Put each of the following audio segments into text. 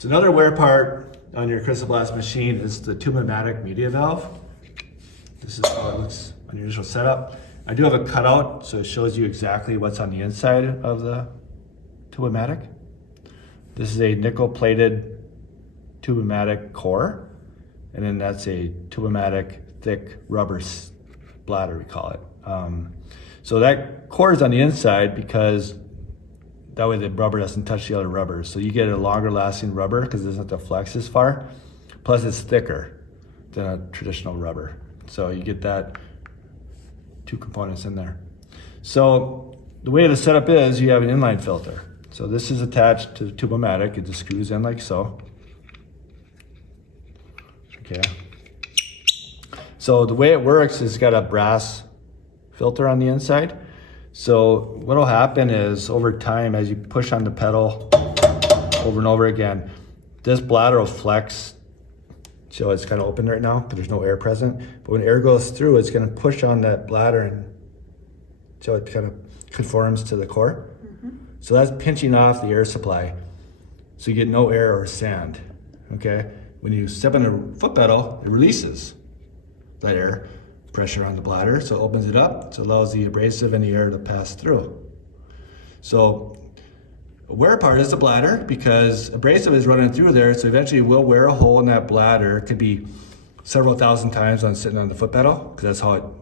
So another wear part on your CrystalBlast machine is the Tube-O-Matic media valve. This is how it looks on your initial setup. I do have a cutout, so it shows you exactly what's on the inside of the Tube-O-Matic. This is a nickel-plated Tube-O-Matic core, and then that's a Tube-O-Matic thick rubber bladder, we call it. So that core is on the inside because that way the rubber doesn't touch the other rubber. So you get a longer lasting rubber because it doesn't have to flex as far. Plus it's thicker than a traditional rubber. So you get that two components in there. So the way the setup is, you have an inline filter. So this is attached to the Tube-O-Matic. It just screws in like so. Okay. So the way it works is it's got a brass filter on the inside. So what'll happen is over time, as you push on the pedal over and over again, this bladder will flex. So it's kind of open right now, but there's no air present. But when air goes through, it's going to push on that bladder, and so it kind of conforms to the core. So that's pinching off the air supply. So you get no air or sand, okay? When you step on the foot pedal, it releases that air pressure on the bladder, so it opens it up, so it allows the abrasive and the air to pass through. So a wear part is the bladder because abrasive is running through there, so eventually it will wear a hole in that bladder. It could be several thousand times on sitting on the foot pedal, because that's how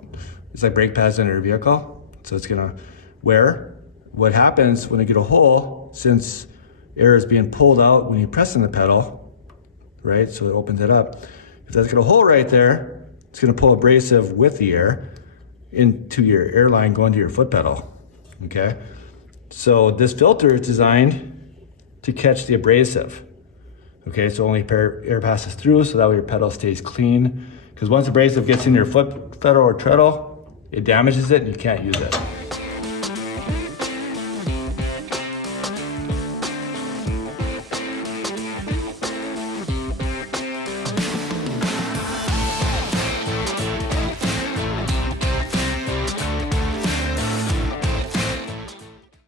it's like brake pads in your vehicle, so it's gonna wear. What happens when you get a hole, since air is being pulled out when you press on the pedal, right, so it opens it up. If that's got a hole right there, it's gonna pull abrasive with the air into your airline going to your foot pedal, okay? So this filter is designed to catch the abrasive, okay? So only air passes through, so that way your pedal stays clean. Because once abrasive gets in your foot pedal or treadle, it damages it and you can't use it.